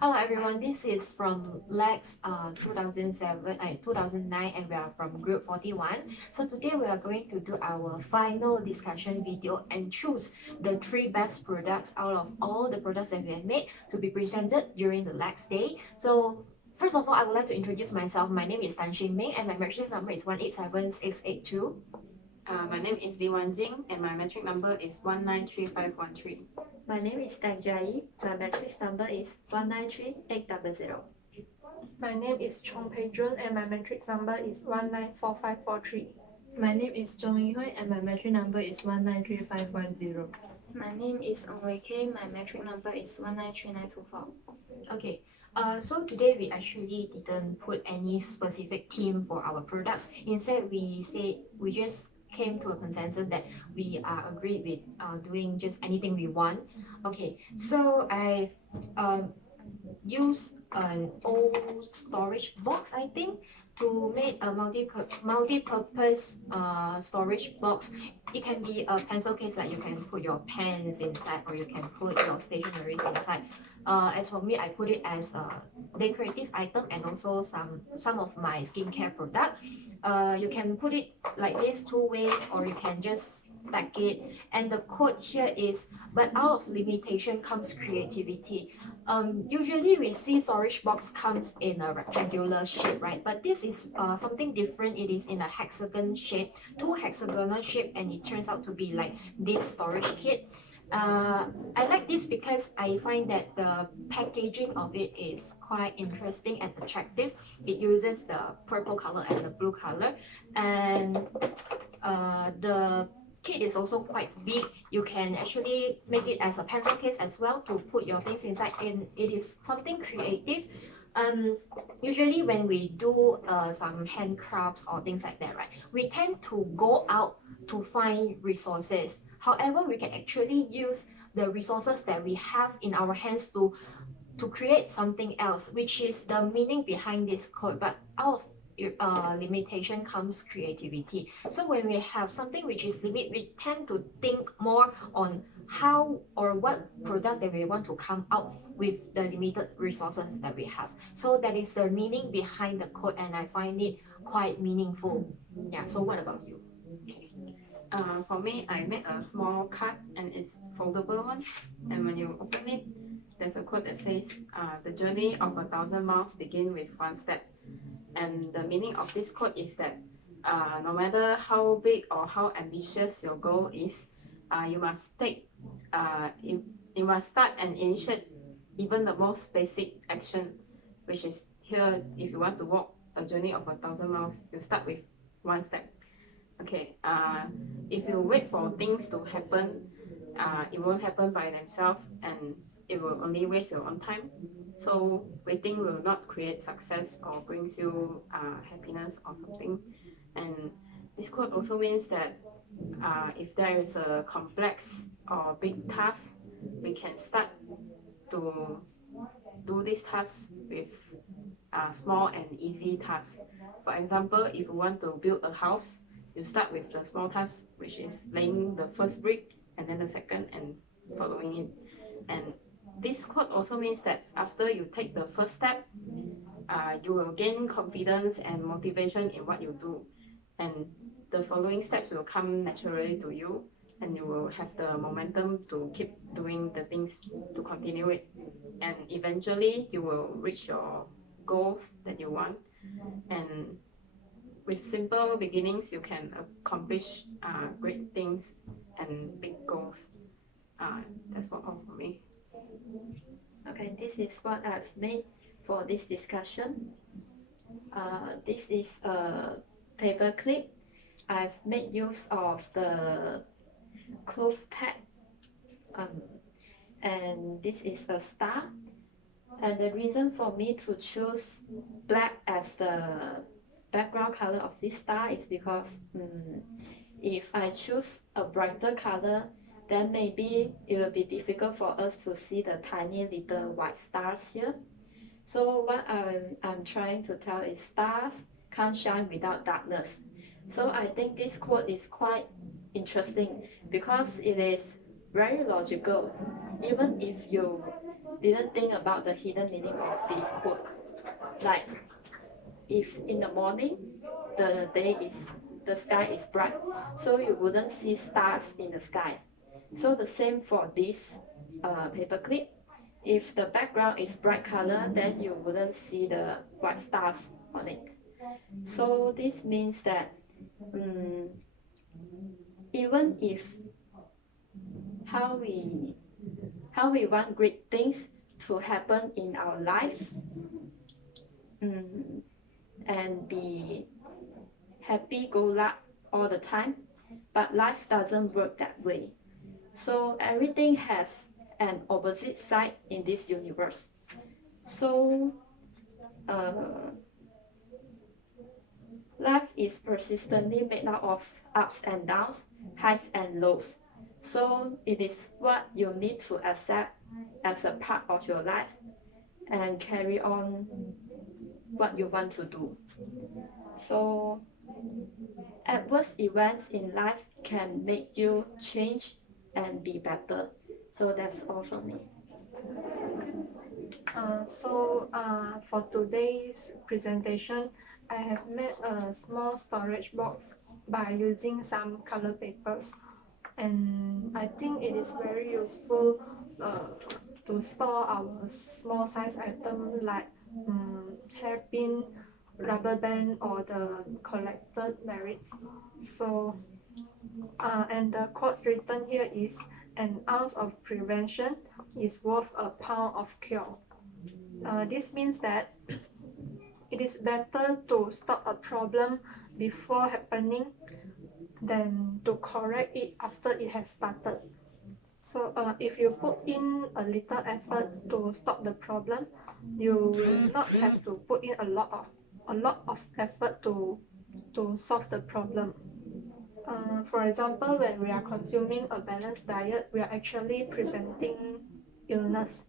Hello everyone, this is from Lax 2009 and we are from group 41. So today we are going to do our final discussion video and choose the 3 best products out of all the products that we have made to be presented during the Lax day. So first of all, I would like to introduce myself. My name is Tan Xin Ming and my reference number is 187682. My name is Li Wanjing and my metric number is 193513. My name is Tang Jai. My matrix number is 193800. My name is Chong Pei Jun and my matrix number is 194543. My name is Zhong Yihui and my metric number is 193510. My name is Ong Wei K. My metric number is 193924. Okay. So today we actually didn't put any specific theme for our products. Instead, we just came to a consensus that we are agreed with doing just anything we want. Okay, so I've used an old storage box, I think, to make a multi-purpose storage box. It can be a pencil case that you can put your pens inside or you can put your stationeries inside. As for me, I put it as a decorative item and also some of my skincare product. You can put it like this 2 ways or you can just stack it. And the quote here is, but out of limitation comes creativity. Usually we see storage box comes in a rectangular shape, right? But this is something different. It is in a hexagon shape, 2 hexagonal shape, and it turns out to be like this storage kit. I like this because I find that the packaging of it is quite interesting and attractive. It uses the purple color and the blue color, and the kit is also quite big. You can actually make it as a pencil case as well to put your things inside, and it is something creative. Usually when we do some handcrafts or things like that, right, we tend to go out to find resources. However, we can actually use the resources that we have in our hands to create something else, which is the meaning behind this code. But out of limitation comes creativity. So when we have something which is limit, we tend to think more on how or what product that we want to come out with the limited resources that we have. So that is the meaning behind the code, and I find it quite meaningful. Yeah, so what about you? For me, I made a small card and it's foldable one. And when you open it, there's a quote that says, the journey of 1,000 miles begin with 1 step. And the meaning of this quote is that no matter how big or how ambitious your goal is, you must you must start and initiate even the most basic action, which is here. If you want to walk a journey of 1,000 miles, you start with 1 step. Okay, if you wait for things to happen, it won't happen by themselves and it will only waste your own time. So waiting will not create success or brings you happiness or something. And this quote also means that if there is a complex or big task, we can start to do this task with small and easy tasks. For example, if you want to build a house, you start with the small task, which is laying the first brick and then the second and following it. And this quote also means that after you take the first step, you will gain confidence and motivation in what you do. And the following steps will come naturally to you and you will have the momentum to keep doing the things to continue it. And eventually you will reach your goals that you want. And with simple beginnings, you can accomplish great things and big goals. That's all for me. Okay, this is what I've made for this discussion. This is a paper clip. I've made use of the cloth pad, and this is a star. And the reason for me to choose black as the background color of this star is because if I choose a brighter color, then maybe it will be difficult for us to see the tiny little white stars here. So what I'm trying to tell is stars can't shine without darkness. So I think this quote is quite interesting because it is very logical. Even if you didn't think about the hidden meaning of this quote. Like if in the morning the sky is bright, so you wouldn't see stars in the sky. So the same for this paper clip. If the background is bright color, then you wouldn't see the white stars on it. So this means that even if how we want great things to happen in our lives, and be happy go luck all the time, but life doesn't work that way. So everything has an opposite side in this universe. So life is persistently made up of ups and downs, highs and lows. So it is what you need to accept as a part of your life and carry on what you want to do. So adverse events in life can make you change and be better. So that's all from me. For today's presentation, I have made a small storage box by using some color papers, and I think it is very useful to store our small size item like hairpin, rubber band, or the collected merits. So and the quotes written here is, "An ounce of prevention is worth a pound of cure." This means that it is better to stop a problem before happening than to correct it after it has started. So if you put in a little effort to stop the problem, you will not have to put in a lot of effort to solve the problem. For example, when we are consuming a balanced diet, we are actually preventing illness.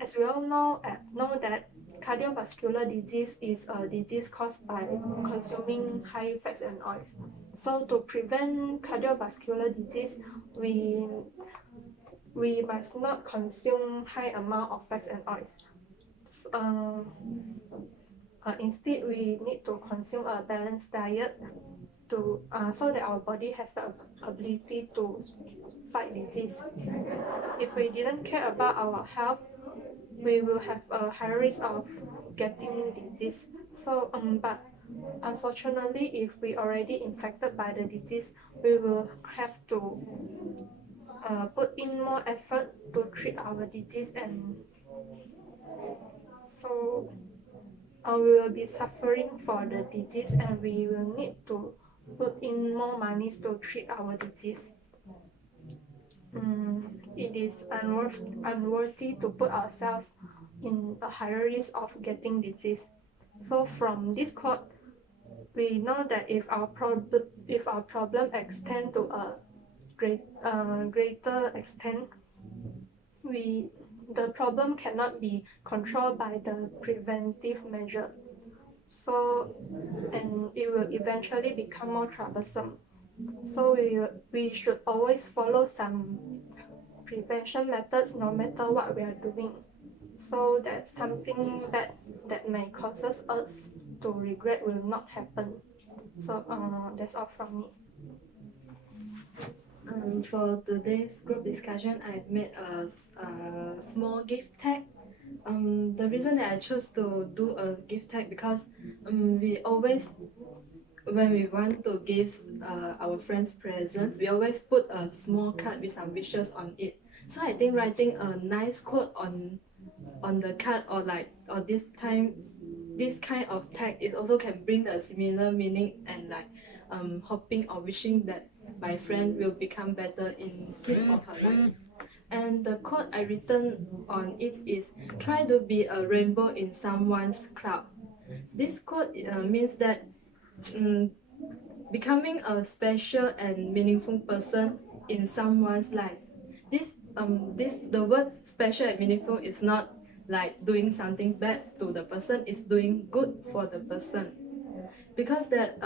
As we all know that cardiovascular disease is a disease caused by consuming high fats and oils. So to prevent cardiovascular disease, we must not consume high amount of fats and oils. Instead, we need to consume a balanced diet to so that our body has the ability to fight disease. If we didn't care about our health, we will have a high risk of getting disease. So but unfortunately, if we already infected by the disease, we will have to put in more effort to treat our disease, and so we will be suffering for the disease, and we will need to put in more money to treat our disease. It is unworthy to put ourselves in a higher risk of getting disease. So from this quote, we know that if our problem extend to a greater extent, the problem cannot be controlled by the preventive measure. So and it will eventually become more troublesome. So we should always follow some prevention methods no matter what we are doing, so that something bad that may causes us to regret will not happen. So that's all from me. For today's group discussion, I've made a small gift tag. The reason that I chose to do a gift tag because we always, when we want to give our friends presents, we always put a small card with some wishes on it. So I think writing a nice quote on the card, or this kind of tag is also can bring the similar meaning, and hoping or wishing that my friend will become better in his or her life. And the quote I written on it is, "Try to be a rainbow in someone's cloud." This quote means that becoming a special and meaningful person in someone's life. The word special and meaningful is not like doing something bad to the person, is doing good for the person. Because that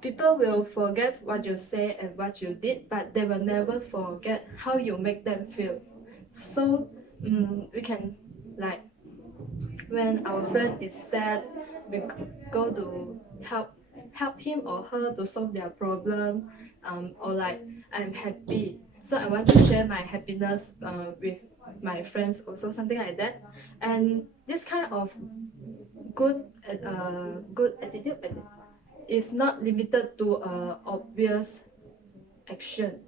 people will forget what you say and what you did, but they will never forget how you make them feel. So we can like when our friend is sad, we go to help him or her to solve their problem. Or like I'm happy, so I want to share my happiness with my friends also, something like that. And this kind of good attitude is not limited to obvious action.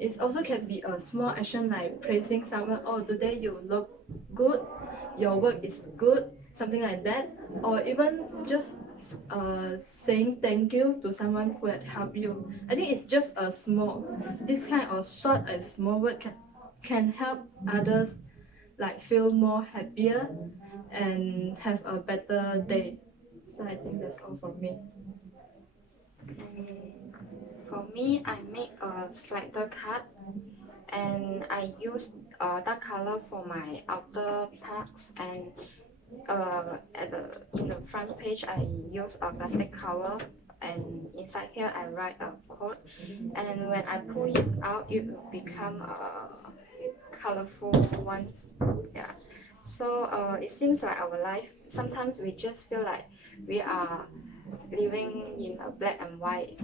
It also can be a small action like praising someone. Oh, today you look good, your work is good, something like that. Or even just saying thank you to someone who had helped you. I think it's just a small, this kind of short and small word can help others like feel more happier and have a better day. So I think that's all from me. For me, I make a slider card and I use dark color for my outer parts, and in the front page I use a plastic cover, and inside here I write a quote, and when I pull it out it will become colorful ones. Yeah, so it seems like our life sometimes we just feel like we are living in a black and white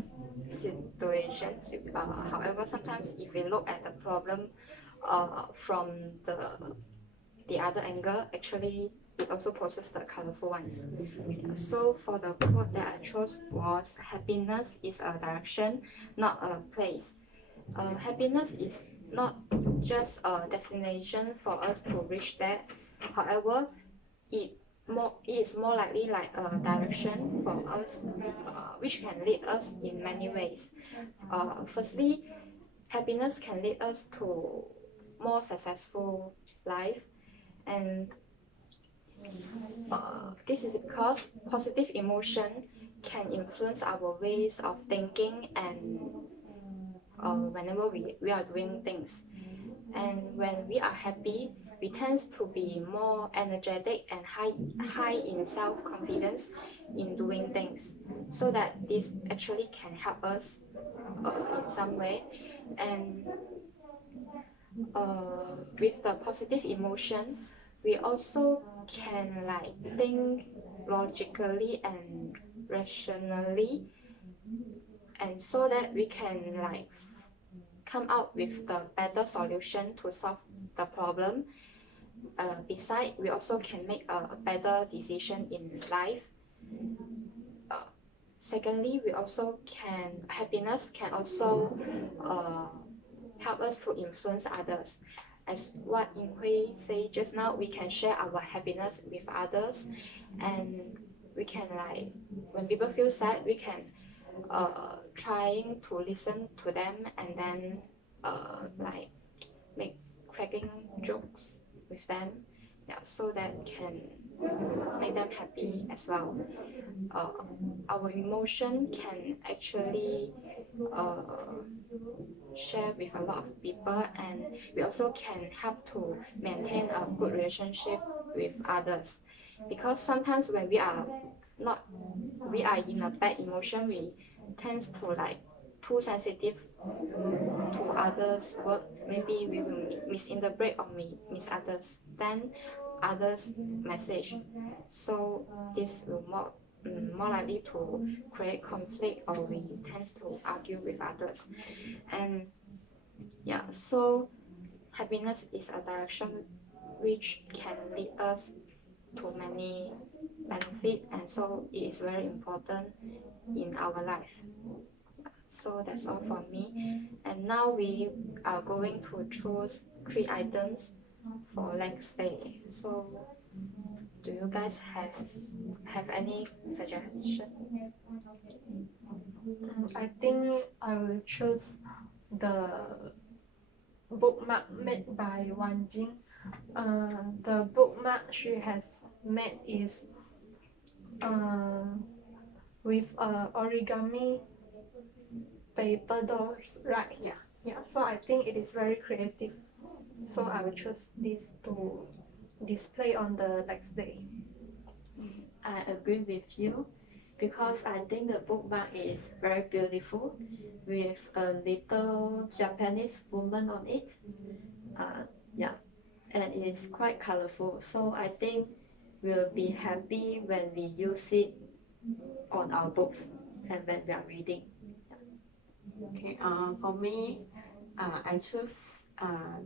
situations. However, sometimes if we look at the problem from the other angle, actually it also poses the colorful ones. So for the quote that I chose was, happiness is a direction, not a place. Happiness is not just a destination for us to reach there. However, it it is more likely like a direction for us, which can lead us in many ways. Firstly, happiness can lead us to more successful life, and this is because positive emotion can influence our ways of thinking and whenever we are doing things. And when we are happy, we tend to be more energetic and high in self-confidence in doing things, so that this actually can help us in some way. And with the positive emotion, we also can like think logically and rationally, and so that we can like come up with the better solution to solve the problem. Besides, we also can make a better decision in life. uh, Secondly, we also can happiness can also uh, help us to influence others. As what Ying Hui said just now, we can share our happiness with others, and we can like when people feel sad, we can trying to listen to them, and then like make cracking jokes with them, yeah, so that can make them happy as well. uh, our emotion can actually uh, share with a lot of people, and we also can help to maintain a good relationship with others, because sometimes when not we are in a bad emotion, we tend to like too sensitive to others' word. Maybe we will misinterpret or misunderstand others' message. So this will more likely to create conflict, or we tend to argue with others. And yeah, so happiness is a direction which can lead us to many benefits, and so it is very important in our life. So that's all from me. And now we are going to choose 3 items for next day. So do you guys have any suggestion? I think I will choose the bookmark made by Wan Jing. The bookmark she has made is uh, with origami paper dolls, right? Yeah, yeah. So I think it is very creative. So I will choose this to display on the next day. I agree with you because I think the bookmark is very beautiful with a little Japanese woman on it. Yeah. and it is quite colorful. So I think we'll be happy when we use it on our books and when we are reading. Okay, for me, I choose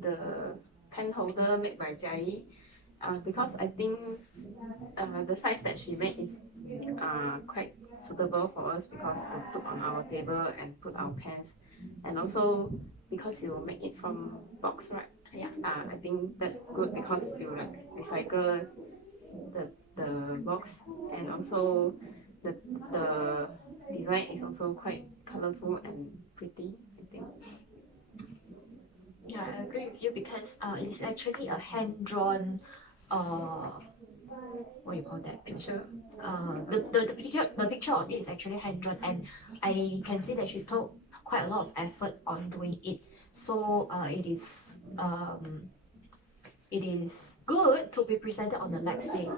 the pen holder made by Jai because I think the size that she made is quite suitable for us because to put on our table and put our pens, and also because you make it from box, right? Yeah. I think that's good because you like recycle the box, and also the design is also quite colorful and pretty, I think. Yeah, I agree with you because it is actually a hand drawn what you call that Picture. the picture of it is actually hand drawn, and I can see that she took quite a lot of effort on doing it. So it is good to be presented on the Lax Day.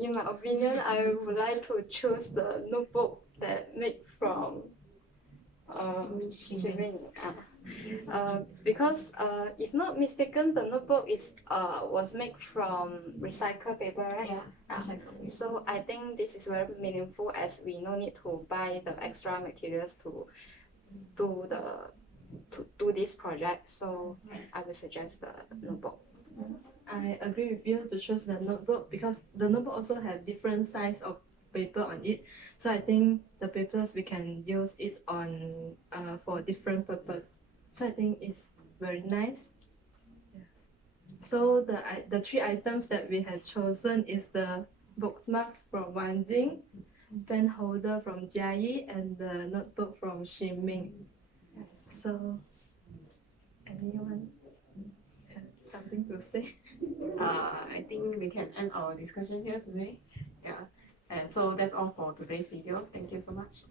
In my opinion, I would like to choose the notebook that made from Shimin. Because if not mistaken, the notebook is was made from recycled paper, right? Yeah, recycle. So I think this is very meaningful as we no need to buy the extra materials to do this project. So I would suggest the notebook. I agree with you to choose the notebook because the notebook also have different size of paper on it. So I think the papers we can use it on for different purpose. So I think it's very nice. Yes. So the three items that we have chosen is the bookmarks from Wan Jing, pen holder from Jia Yi, and the notebook from Xin Ming. Yes. So anyone have something to say? I think we can end our discussion here today. Yeah, and so that's all for today's video. Thank you so much.